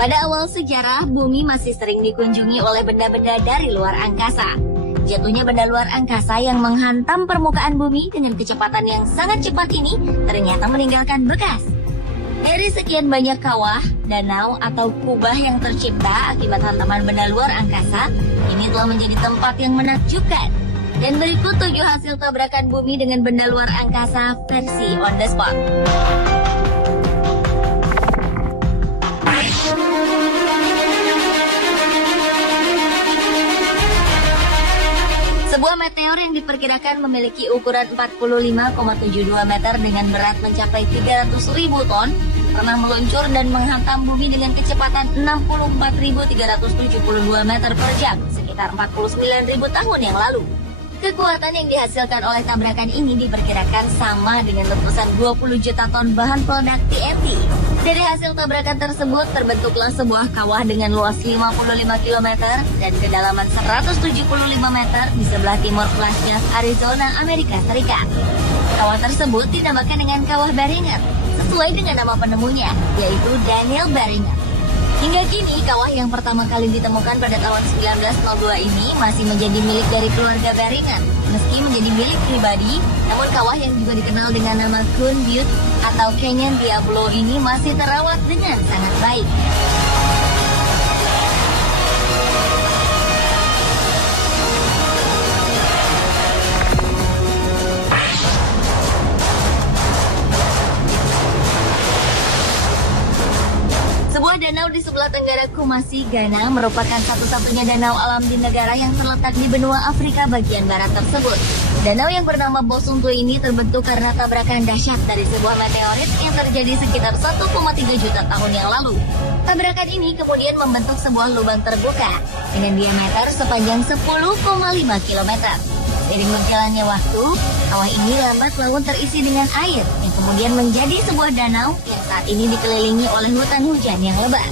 Pada awal sejarah, bumi masih sering dikunjungi oleh benda-benda dari luar angkasa. Jatuhnya benda luar angkasa yang menghantam permukaan bumi dengan kecepatan yang sangat cepat ini ternyata meninggalkan bekas. Dari sekian banyak kawah, danau, atau kubah yang tercipta akibat hantaman benda luar angkasa, ini telah menjadi tempat yang menakjubkan. Dan berikut 7 hasil tabrakan bumi dengan benda luar angkasa versi on the spot. Sebuah meteor yang diperkirakan memiliki ukuran 45,72 meter dengan berat mencapai 300.000 ton pernah meluncur dan menghantam bumi dengan kecepatan 64.372 meter per jam, sekitar 49.000 tahun yang lalu. Kekuatan yang dihasilkan oleh tabrakan ini diperkirakan sama dengan letusan 20 juta ton bahan peledak TNT. Dari hasil tabrakan tersebut terbentuklah sebuah kawah dengan luas 55 km dan kedalaman 175 meter di sebelah timur Las Vegas, Arizona, Amerika Serikat. Kawah tersebut dinamakan dengan Kawah Barringer, sesuai dengan nama penemunya, yaitu Daniel Barringer. Hingga kini, kawah yang pertama kali ditemukan pada tahun 1902 ini masih menjadi milik dari keluarga Barringer. Meski menjadi milik pribadi, namun kawah yang juga dikenal dengan nama Coon Butte atau Canyon Diablo ini masih terawat dengan sangat baik. Sebuah danau di sebelah tenggara Kumasi, Ghana merupakan satu-satunya danau alam di negara yang terletak di benua Afrika bagian barat tersebut. Danau yang bernama Bosuntu ini terbentuk karena tabrakan dahsyat dari sebuah meteorit yang terjadi sekitar 1,3 juta tahun yang lalu. Tabrakan ini kemudian membentuk sebuah lubang terbuka dengan diameter sepanjang 10,5 km. Seiring berjalannya waktu, kawah ini lambat laun terisi dengan air yang kemudian menjadi sebuah danau yang saat ini dikelilingi oleh hutan hujan yang lebat.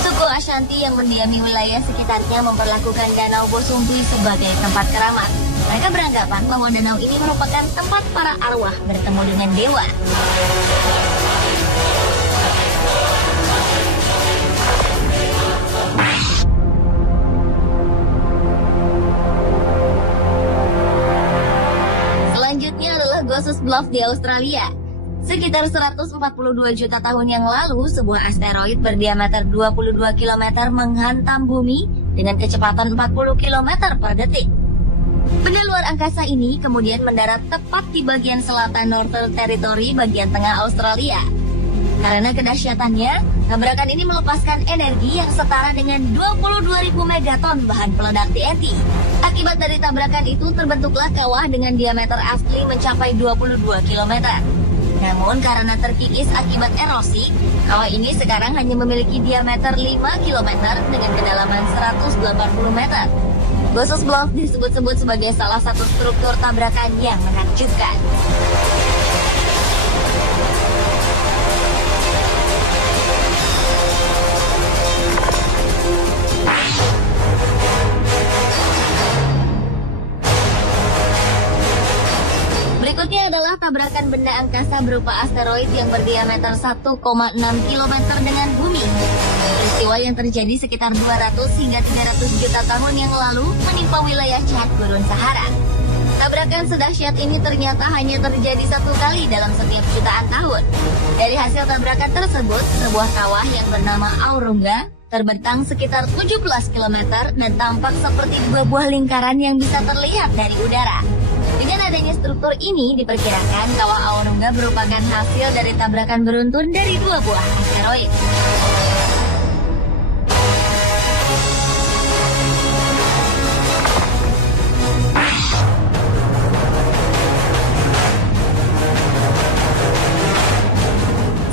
Suku Ashanti yang mendiami wilayah sekitarnya memperlakukan Danau Bosuntu sebagai tempat keramat. Mereka beranggapan bahwa danau ini merupakan tempat para arwah bertemu dengan dewa. Selanjutnya adalah Gossos Bluff di Australia. Sekitar 142 juta tahun yang lalu, sebuah asteroid berdiameter 22 km menghantam bumi dengan kecepatan 40 km per detik. Benda luar angkasa ini kemudian mendarat tepat di bagian selatan Northern Territory bagian tengah Australia. Karena kedahsyatannya, tabrakan ini melepaskan energi yang setara dengan 22.000 megaton bahan peledak TNT. Akibat dari tabrakan itu terbentuklah kawah dengan diameter asli mencapai 22 km. Namun karena terkikis akibat erosi, kawah ini sekarang hanya memiliki diameter 5 km dengan kedalaman 180 meter. Gossos Bluff disebut-sebut sebagai salah satu struktur tabrakan yang menakjubkan. Berikutnya adalah tabrakan benda angkasa berupa asteroid yang berdiameter 1,6 km dengan bumi. Peristiwa yang terjadi sekitar 200 hingga 300 juta tahun yang lalu menimpa wilayah Chad Gurun Sahara. Tabrakan sedahsyat ini ternyata hanya terjadi satu kali dalam setiap jutaan tahun. Dari hasil tabrakan tersebut, sebuah kawah yang bernama Aurunga terbentang sekitar 17 km dan tampak seperti dua buah lingkaran yang bisa terlihat dari udara. Dengan adanya struktur ini, diperkirakan kawah Aurunga merupakan hasil dari tabrakan beruntun dari dua buah asteroid.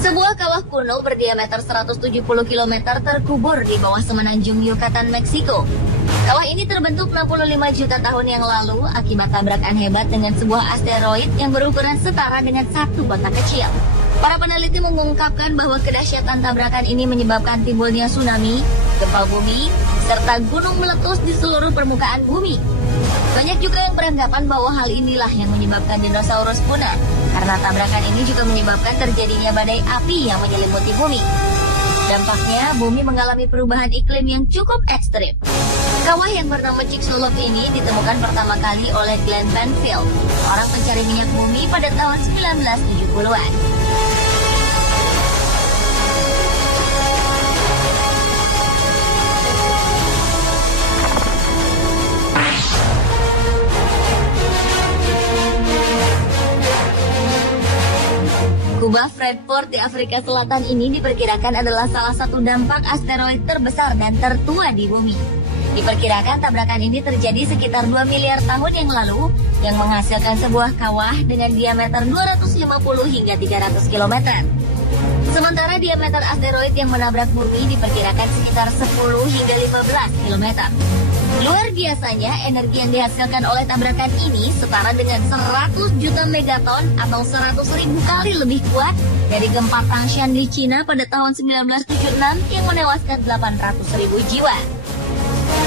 Sebuah kawah kuno berdiameter 170 km terkubur di bawah semenanjung Yucatan, Meksiko. Kawah ini terbentuk 65 juta tahun yang lalu akibat tabrakan hebat dengan sebuah asteroid yang berukuran setara dengan satu kota kecil. Para peneliti mengungkapkan bahwa kedahsyatan tabrakan ini menyebabkan timbulnya tsunami, gempa bumi, serta gunung meletus di seluruh permukaan bumi. Banyak juga yang beranggapan bahwa hal inilah yang menyebabkan dinosaurus punah, karena tabrakan ini juga menyebabkan terjadinya badai api yang menyelimuti bumi. Dampaknya, bumi mengalami perubahan iklim yang cukup ekstrim. Kawah yang bernama Chicxulub ini ditemukan pertama kali oleh Glenn Banfield, orang pencari minyak bumi pada tahun 1970-an. Kubah Freeport di Afrika Selatan ini diperkirakan adalah salah satu dampak asteroid terbesar dan tertua di bumi. Diperkirakan tabrakan ini terjadi sekitar 2 miliar tahun yang lalu, yang menghasilkan sebuah kawah dengan diameter 250 hingga 300 km. Sementara diameter asteroid yang menabrak bumi diperkirakan sekitar 10 hingga 15 km. Luar biasanya, energi yang dihasilkan oleh tabrakan ini setara dengan 100 juta megaton atau 100.000 kali lebih kuat dari gempa Tangshan di Cina pada tahun 1976 yang menewaskan 800.000 jiwa.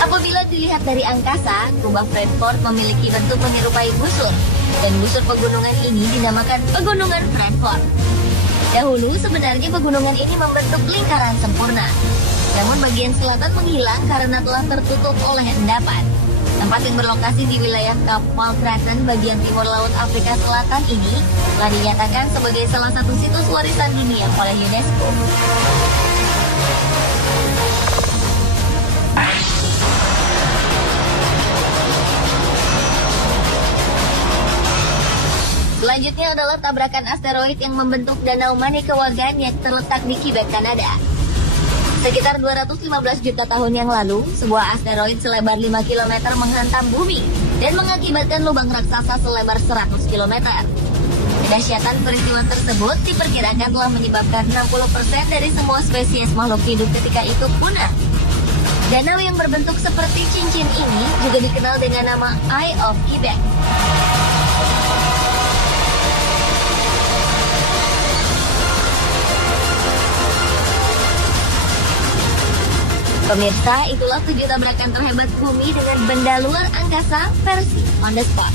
Apabila dilihat dari angkasa, kubah Freeport memiliki bentuk menyerupai busur, dan busur pegunungan ini dinamakan Pegunungan Freeport. Dahulu sebenarnya pegunungan ini membentuk lingkaran sempurna. Namun bagian selatan menghilang karena telah tertutup oleh endapan. Tempat yang berlokasi di wilayah Kapal Kraten bagian timur laut Afrika Selatan ini telah dinyatakan sebagai salah satu situs warisan dunia oleh UNESCO. Selanjutnya adalah tabrakan asteroid yang membentuk Danau Manickawagan yang terletak di Quebec, Kanada. Sekitar 215 juta tahun yang lalu, sebuah asteroid selebar 5 km menghantam bumi dan mengakibatkan lubang raksasa selebar 100 km. Kedahsyatan peristiwa tersebut diperkirakan telah menyebabkan 60% dari semua spesies makhluk hidup ketika itu punah. Danau yang berbentuk seperti cincin ini juga dikenal dengan nama Eye of Quebec. Pemirsa, itulah 7 tabrakan terhebat bumi dengan benda luar angkasa versi On The Spot.